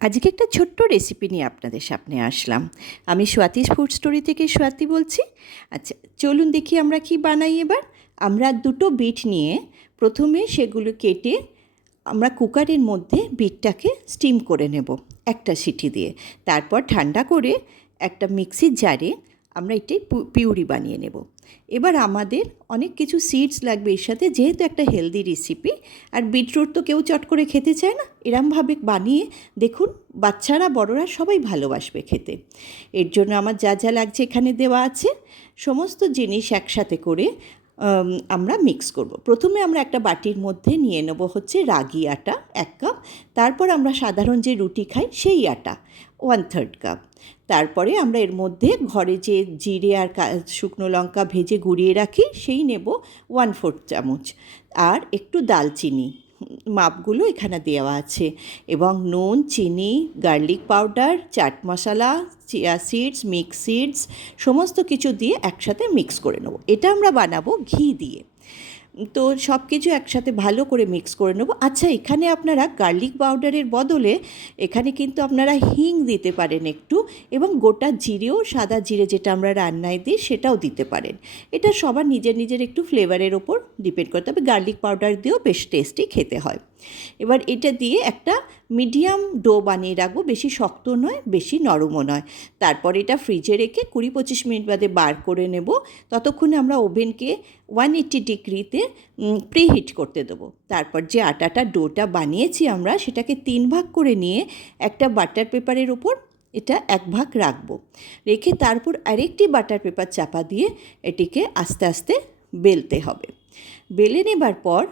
আজকে একটা ছোট্ট রেসিপি নিয়ে আপনাদের সামনে আসলাম। আমি স্বাতীস ফুড স্টোরি থেকে স্বাতী বলছি। আচ্ছা, চলুন দেখি আমরা কি বানাই এবার। আমরা দুটো বিট নিয়ে প্রথমে সেগুলো কেটে আমরা কুকারের মধ্যে বিটটাকে স্টিম করে নেব একটা সিটি দিয়ে। তারপর ঠান্ডা করে একটা মিক্সির জারে আমরা এটাই পিউরি বানিয়ে নেব। এবার আমাদের অনেক কিছু সিডস লাগবে এর সাথে, যেহেতু একটা হেলদি রেসিপি। আর বিটরুট তো কেউ চট করে খেতে চায় না, এরমভাবে বানিয়ে দেখুন, বাচ্চারা বড়রা সবাই ভালোবাসবে খেতে। এর জন্য আমার যা যা লাগছে এখানে দেওয়া আছে। সমস্ত জিনিস একসাথে করে আমরা মিক্স করব। প্রথমে আমরা একটা বাটির মধ্যে নিয়ে নেব হচ্ছে রাগি আটা 1 কাপ। তারপর আমরা সাধারণ যে রুটি খাই সেই আটা 1/3 কাপ। তারপরে আমরা এর মধ্যে ঘরে যে জিরে আর শুকনো লঙ্কা ভেজে গুঁড়িয়ে রাখি সেই নেব 1/4 চামচ। আর একটু দালচিনি, মাপগুলো এখানে দেওয়া আছে। এবং নুন, চিনি, garlic powder, chaat masala, chia seeds, mix seeds সমস্ত কিছু দিয়ে একসাথে মিক্স করে নেব। এটা আমরা বানাবো ঘি দিয়ে। তো সব কিছু একসাথে ভালো করে মিক্স করে নেব। আচ্ছা, এখানে আপনারা গার্লিক পাউডারের বদলে এখানে কিন্তু আপনারা হিং দিতে পারেন একটু, এবং গোটা জিরেও, সাদা জিরে যেটা আমরা রান্নায় দিই সেটাও দিতে পারেন। এটা সবার নিজের নিজের একটু ফ্লেভারের ওপর ডিপেন্ড করে, তবে গার্লিক পাউডার দিয়েও বেশ টেস্টি খেতে হয়। এবার এটা দিয়ে একটা মিডিয়াম ডো বানিয়ে রাখবো, বেশি শক্ত নয় বেশি নরমও নয়। তারপর এটা ফ্রিজে রেখে 20-25 মিনিট বাদে বার করে নেব। ততক্ষণে আমরা ওভেনকে 180 ডিগ্রিতে প্রিহিট করতে দেবো। তারপর যে আটাটা ডোটা বানিয়েছি আমরা, সেটাকে 3 ভাগ করে নিয়ে একটা বাটার পেপারের ওপর এটা 1 ভাগ রাখবো। রেখে তারপর আরেকটি বাটার পেপার চাপা দিয়ে এটিকে আস্তে আস্তে বেলতে হবে। বেলে নেবার পর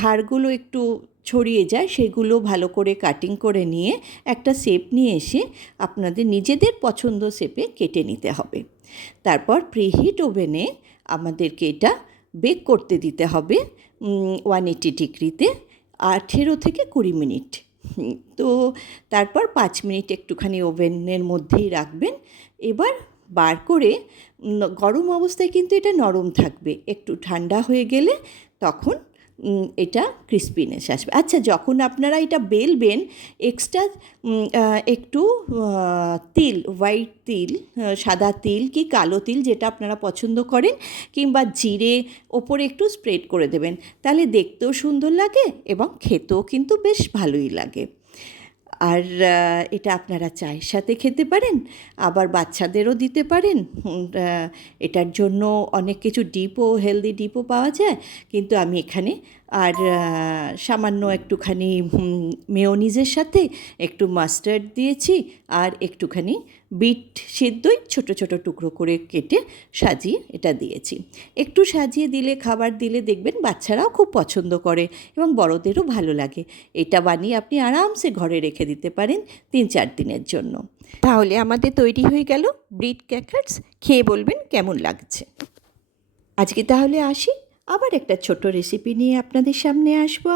ধারগুলো একটু ছড়িয়ে যায়, সেগুলো ভালো করে কাটিং করে নিয়ে একটা শেপ নিয়ে এসে আপনাদের নিজেদের পছন্দ শেপে কেটে নিতে হবে। তারপর প্রিহিট ওভেনে আমাদেরকে এটা বেক করতে দিতে হবে 180 ডিগ্রিতে 18 থেকে 20 মিনিট। তো তারপর 5 মিনিট একটুখানি ওভেনের মধ্যেই রাখবেন। এবার বার করে, গরম অবস্থায় কিন্তু এটা নরম থাকবে, একটু ঠান্ডা হয়ে গেলে তখন এটা ক্রিস্পিনেস আসবে। আচ্ছা, যখন আপনারা এটা বেলবেন এক্সট্রা একটু তিল, হোয়াইট তিল, সাদা তিল কি কালো তিল যেটা আপনারা পছন্দ করেন, কিংবা জিরে ওপরে একটু স্প্রেড করে দেবেন। তাহলে দেখতেও সুন্দর লাগে এবং খেতেও কিন্তু বেশ ভালোই লাগে। আর এটা আপনারা চায়ের সাথে খেতে পারেন, আবার বাচ্চাদেরও দিতে পারেন। এটার জন্য অনেক কিছু ডিপও, হেলদি ডিপও পাওয়া যায়। কিন্তু আমি এখানে আর সামান্য একটুখানি মেয়োনিজের সাথে একটু মাস্টার্ড দিয়েছি, আর একটুখানি বিট সিদ্ধই ছোটো ছোটো টুকরো করে কেটে সাজিয়ে এটা দিয়েছি। একটু সাজিয়ে দিলে, খাবার দিলে দেখবেন বাচ্চারাও খুব পছন্দ করে এবং বড়দেরও ভালো লাগে। এটা বানিয়ে আপনি আরামসে ঘরে রেখে দিতে পারেন 3-4 দিনের জন্য। তাহলে আমাদের তৈরি হয়ে গেল বিট ক্র্যাকারস। খেয়ে বলবেন কেমন লাগছে। আজকে তাহলে আসি, আবার একটা ছোট রেসিপি নিয়ে আপনাদের সামনে আসবো।